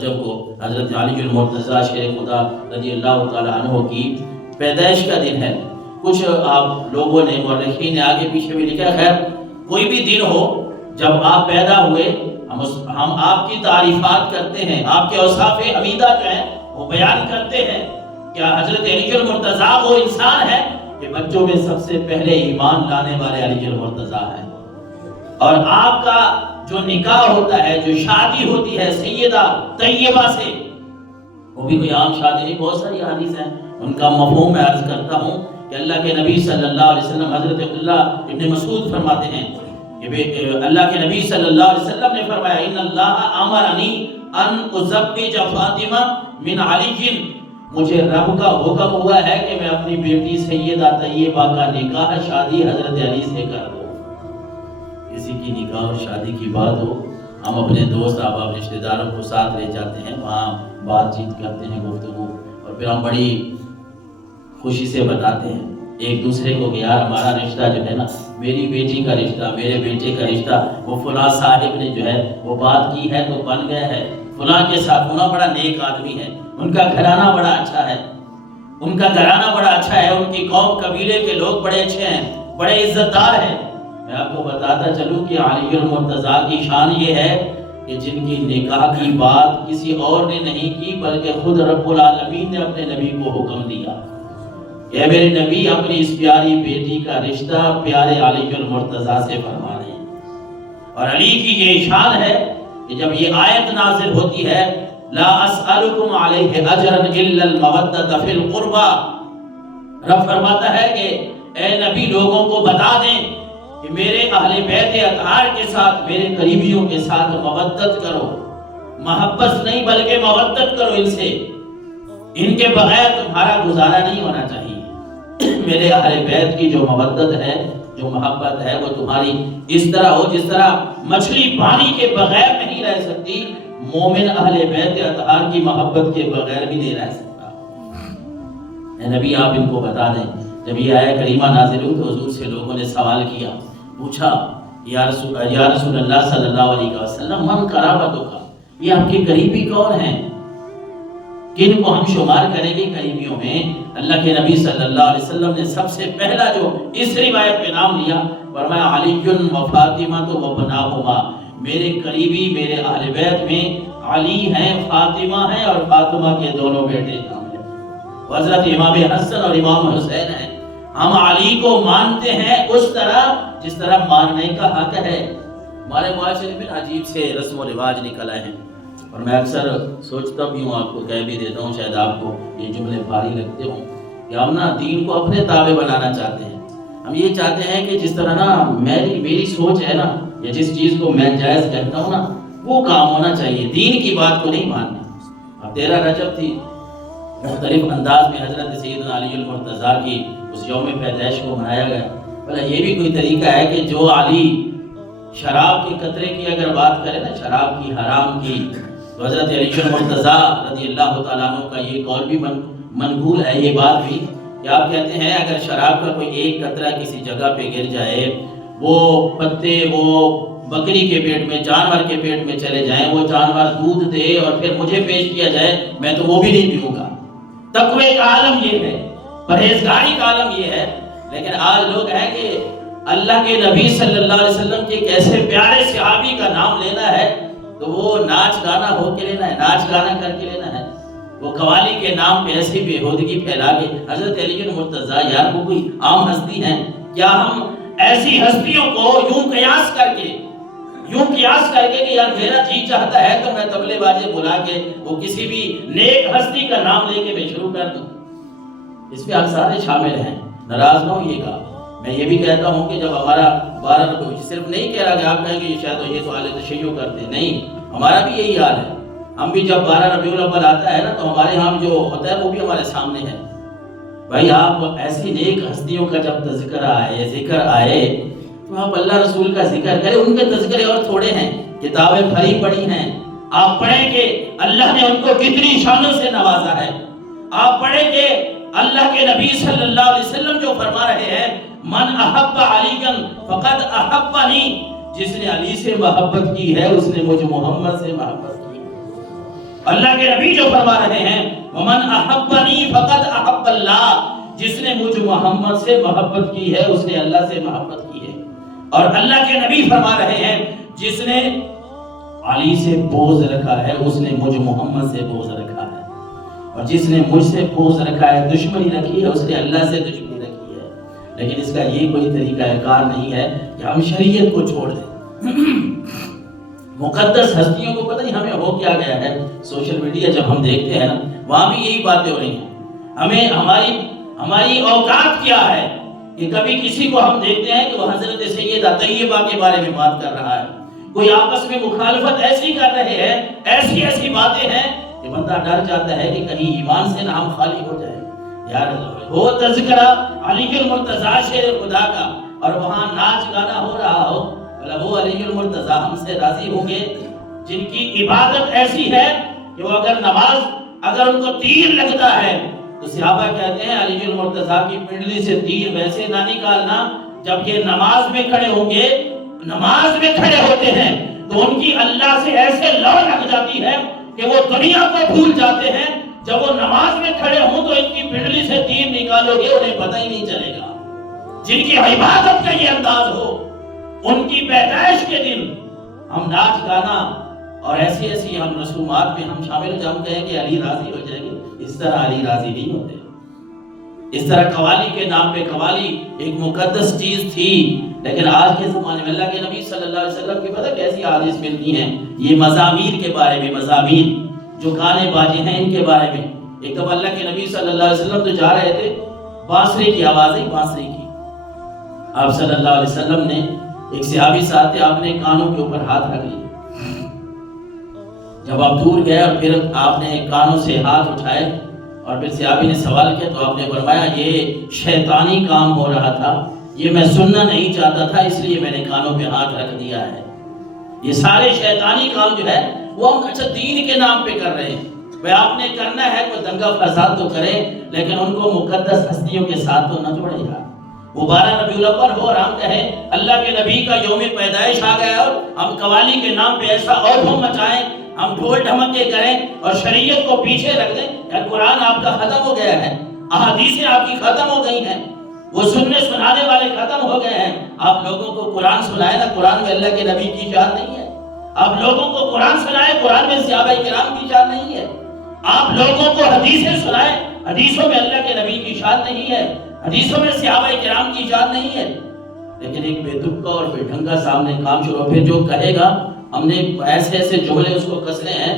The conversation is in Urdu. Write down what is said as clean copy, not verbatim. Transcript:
رجب کو حضرت علی المرتضیٰ شیر خدا رضی اللہ تعالیٰ عنہ کی پیدائش کا دن ہے۔ کچھ آپ لوگوں نے مورخین نے آگے پیچھے بھی لکھا، خیر کوئی بھی دن ہو، جب آپ پیدا ہوئے ہم آپ کی تعریفات کرتے ہیں، آپ کے اوصاف حمیدہ جو ہیں وہ بیان کرتے ہیں۔ کیا حضرت علی المرتضیٰ وہ انسان ہے کہ بچوں میں سب سے پہلے ایمان لانے والے علی المرتضیٰ ہیں، اور آپ کا جو نکاح ہوتا ہے، جو شادی ہوتی ہے سیدہ طیبہ سے، وہ بھی کوئی عام شادی نہیں، بہت ساری حدیث ہیں، ان کا مفہوم میں عرض کرتا ہوں کہ اللہ کے نبی صلی اللہ علیہ وسلم، حضرت عبداللہ ابن مسعود فرماتے ہیں کہ اللہ کے نبی صلی اللہ علیہ وسلم نے فرمایا ان اللہ امرنی ان ازوج فاطمہ من علی، مجھے رب کا حکم ہوا ہے کہ میں اپنی بیٹی سیدہ طیبہ کا نکاح شادی حضرت علی سے کر دوں۔ کسی کی نکاح اور شادی کی بات ہو، ہم اپنے دوست احباب رشتہ داروں کو ساتھ لے جاتے ہیں، وہاں بات چیت کرتے ہیں، گفتگو، اور پھر ہم بڑی خوشی سے بتاتے ہیں ایک دوسرے کو کہ یار ہمارا رشتہ جو ہے نا، میری بیٹی کا رشتہ، میرے بیٹے کا رشتہ، وہ فلاں صاحب نے جو ہے وہ بات کی ہے تو بن گیا ہے، فلاں کے ساتھ فلاں بڑا نیک آدمی ہے، ان کا گھرانہ بڑا اچھا ہے، ان کا گھرانہ بڑا اچھا ہے، ان کی قوم قبیلے کے لوگ بڑے اچھے ہیں، بڑے عزت دار ہیں۔ میں آپ کو بتاتا چلوں کہ علی المرتضیٰ کی شان یہ ہے کہ جن کی نکاح کی بات کسی اور نے نہیں کی بلکہ خود رب العالمین نے اپنے نبی کو حکم دیا کہ میرے نبی اپنی اس پیاری بیٹی کا رشتہ پیارے علی المرتضیٰ سے فرما رہے ہیں۔ اور علی کی یہ شان ہے کہ جب یہ آیت نازل ہوتی ہے لا اسألکم علیہ اجرا الا المودۃ فی القربى، رب فرماتا ہے کہ اے نبی لوگوں کو بتا دیں کہ میرے اہل بیت اطہار کے ساتھ، میرے قریبیوں کے ساتھ مودت کرو، محبت نہیں بلکہ مودت کرو ان سے، ان کے بغیر تمہارا گزارا نہیں ہونا چاہیے۔ میرے اہل بیت کی جو مودت ہے، جو محبت ہے، وہ تمہاری اس طرح ہو جس طرح مچھلی پانی کے بغیر نہیں رہ سکتی، مومن اہل بیت اطہار کی محبت کے بغیر بھی نہیں رہ سکتا۔ اے نبی آپ ان کو بتا دیں۔ جب یہ آیت کریمہ نازل ہوئی تو حضور سے لوگوں نے سوال کیا، پوچھا یا رسول اللہ صلی اللہ علیہ وسلم من قرابتک، یہ آپ کے قریبی کون ہیں، کن کو ہم شمار کریں گے قریبیوں میں؟ اللہ کے نبی صلی اللہ علیہ وسلم نے سب سے پہلا جو اس روایت پہ نام لیا، فرمایا علی و فاطمہ و بناہما، میرے قریبی میرے اہل بیت میں علی ہیں، فاطمہ ہیں، اور فاطمہ کے دونوں بیٹے شامل ہیں، حضرت امام حسن اور امام حسین ہیں۔ ہم علی کو مانتے ہیں اس طرح جس طرح ماننے کا حق ہے۔ ہمارے معاشرے میں عجیب سے رسم و رواج نکل آئے ہیں، اور میں اکثر سوچتا بھی ہوں، آپ کو کہہ بھی دیتا ہوں، شاید آپ کو یہ جملے بھاری لگتے ہوں، کہ ہم نا دین کو اپنے تابع بنانا چاہتے ہیں۔ ہم یہ چاہتے ہیں کہ جس طرح نا میری سوچ ہے نا، یا جس چیز کو میں جائز کہتا ہوں نا، وہ کام ہونا چاہیے، دین کی بات کو نہیں ماننا۔ اب 13 رجب تھی، مختلف انداز میں حضرت سیدنا علی المرتضیٰ کی اس یوم پیدائش کو منایا گیا۔ بھلا یہ بھی کوئی طریقہ ہے کہ جو علی شراب کے قطرے کی اگر بات کرے نا، شراب کی، حرام کی، تو حضرت علی المرتضیٰ رضی اللہ تعالیٰ عنہ کا یہ قول بھی منقول ہے، یہ بات بھی کہ آپ کہتے ہیں اگر شراب کا کوئی ایک قطرہ کسی جگہ پہ گر جائے، وہ پتے وہ بکری کے پیٹ میں، جانور کے پیٹ میں چلے جائیں، وہ جانور دودھ دے اور پھر مجھے پیش کیا جائے، میں تو وہ بھی نہیں پیوں گا۔ تقوی کا عالم یہ ہے، پرہیزگاری کا عالم یہ ہے۔ لیکن آج لوگ ہیں کہ اللہ کے نبی صلی اللہ علیہ وسلم کے ایک ایسے پیارے صحابی کا نام لینا ہے تو وہ ناچ گانا ہو کے لینا ہے، ناچ گانا کر کے لینا ہے، وہ قوالی کے نام پہ ایسی بےہودگی پھیلا کے۔ حضرت علی المرتضیٰ یار وہ کوئی عام ہستی ہیں کیا؟ ہم ایسی ہستیوں کو یوں قیاس کر کے کہ یار میرا جی چاہتا ہے تو میں طبلے بازے بلا کے وہ کسی بھی نیک ہستی کا نام لے کے میں شروع کر دوں۔ اس میں آپ سارے شامل ہیں، ناراض نہ ہوئیے گا۔ میں یہ بھی کہتا ہوں کہ جب ہمارا 12 ربیع، صرف نہیں کہہ رہا کہ آپ کہیں گے شاید یہ تو اہل تشیع کرتے ہیں، نہیں، ہمارا بھی یہی حال ہے۔ ہم بھی جب 12 ربیع الاول آتا ہے نا تو ہمارے ہاں جو ہوتا ہے وہ بھی ہمارے سامنے ہے۔ بھائی آپ ایسی نیک ہستیوں کا جب ذکر آئے تو آپ اللہ رسول کا ذکر کریں، ان کے تذکرے اور تھوڑے ہیں، کتابیں بھری پڑی ہیں، آپ پڑھیں کہ اللہ نے ان کو کتنی شانوں سے نوازا ہے، آپ پڑھیں کہ اللہ کے نبی صلی اللہ علیہ وسلم جو فرما رہے ہیں من احب علی فقد احبنی، جس نے علی سے محبت کی ہے اس نے مجھ محمد سے محبت کی۔ اللہ کے نبی جو فرما رہے ہیں ومن احبنی فقد احب اللہ، جس نے مجھ محمد سے محبت کی ہے اس نے اللہ سے محبت کی ہے۔ اور اللہ کے نبی فرما رہے ہیں جس نے علی سے بغض رکھا ہے اس نے مجھ محمد سے بغض رکھا ہے، اور جس نے مجھ سے بغض رکھا ہے، دشمنی رکھی ہے، اس نے اللہ سے دشمنی رکھی ہے۔ لیکن اس کا یہ کوئی طریقہ کار نہیں ہے کہ ہم شریعت کو چھوڑ دیں۔ مقدس ہستیوں کو پتہ نہیں ہمیں ہو کیا گیا ہے، سوشل میڈیا جب ہم دیکھتے ہیں نا وہاں بھی یہی باتیں ہو رہی ہیں۔ ہمیں ہماری اوقات کیا ہے کہ کبھی کسی کو ہم دیکھتے ہیں کہ وہ حضرت سیدہ طیبہ کے بارے میں بات کر رہا ہے، کوئی آپس میں مخالفت ایسی کر رہے ہیں، ایسی باتیں ہیں کہ بندہ ڈر جاتا ہے کہ کہیں ایمان سے نہ ہم خالی ہو جائے۔ یار وہ تذکرہ علی المرتضیٰ شیر خدا کا اور وہاں ناچ گانا ہو رہا ہو، وہ علی المرتضیٰ ہم سے راضی ہوں گے جن کی عبادت ایسی ہے کہ وہ اگر ان کو تیر لگتا ہے تو صحابہ کہتے ہیں علی المرتضیٰ کی پنڈلی سے تیر ویسے نہ نکالنا، جب یہ نماز میں کھڑے ہوں گے، نماز میں کھڑے ہوتے ہیں تو ان کی اللہ سے ایسے لو لگ جاتی ہے کہ وہ دنیا کو بھول جاتے ہیں۔ جب وہ نماز میں کھڑے ہوں تو ان کی پنڈلی سے تیر نکالو گے انہیں پتہ ہی نہیں چلے گا۔ جن کی عبادت کا یہ انداز ہو، ان کی پیدائش کے دن ہم ناچ گانا اور ایسی ہم رسومات میں ہم شامل ہو جائیں، ہم کہیں کہ علی راضی ہو جائیں گے، اس طرح علی راضی نہیں ہوتے۔ اس طرح قوالی کے نام پہ قوالی ایک مقدس چیز تھی، لیکن آج کے زمانے میں اللہ کے نبی صلی اللہ علیہ وسلم کی پتہ کیسی حدیث ملتی ہیں یہ مزامیر کے بارے میں، مزامیر جو گانے باجے ہیں ان کے بارے میں۔ ایک دفعہ اللہ کے نبی صلی اللہ علیہ وسلم تو جا رہے تھے، بانسری کی آواز آئی، بانسری کی۔ آپ صلی اللہ علیہ وسلم نے ایک صحابی ساتھ تھے، آپ نے کانوں کے اوپر ہاتھ رکھ لیا۔ جب آپ دور گئے اور پھر آپ نے کانوں سے ہاتھ اٹھائے اور پھر صحابی نے سوال کیا تو آپ نے فرمایا یہ شیطانی کام ہو رہا تھا، یہ میں سننا نہیں چاہتا تھا اس لیے میں نے کانوں پہ ہاتھ رکھ دیا ہے۔ یہ سارے شیطانی کام جو ہے وہ ہم اچھا دین کے نام پہ کر رہے ہیں۔ بھائی آپ نے کرنا ہے کوئی دنگا فساد تو کریں، لیکن ان کو مقدس ہستیوں کے ساتھ تو نہ جوڑے یار۔ وہ 12 ربیع الاول ہو اور ہم کہیں اللہ کے نبی کا یوم پیدائش آ گیا اور ہم قوالی کے نام پہ ایسا اوڈھم مچائیں، ہم ڈھول ڈھمکے کریں اور شریعت کو پیچھے رکھ دیں۔ یا قرآن آپ کا ختم ہو گیا ہے، احادیثیں آپ کی ختم ہو گئی ہیں، وہ سننے سنانے والے ختم ہو گئے ہیں۔ آپ لوگوں کو قرآن سنائے نا، قرآن میں اللہ کے نبی کی شان نہیں ہے۔ آپ لوگوں کو قرآن سنائے، قرآن میں صحابہ کرام کی شان نہیں ہے۔ آپ لوگوں کو حدیثیں سنائے، حدیثوں میں اللہ کے نبی کی شان نہیں ہے، حدیثوں میں صحابہ کرام کی شان نہیں ہے۔ لیکن ایک بے تکا اور بے ڈھنگا سامنے کام شروع، پھر جو کہے گا ہم نے ایسے جملے اس کو کسنے ہیں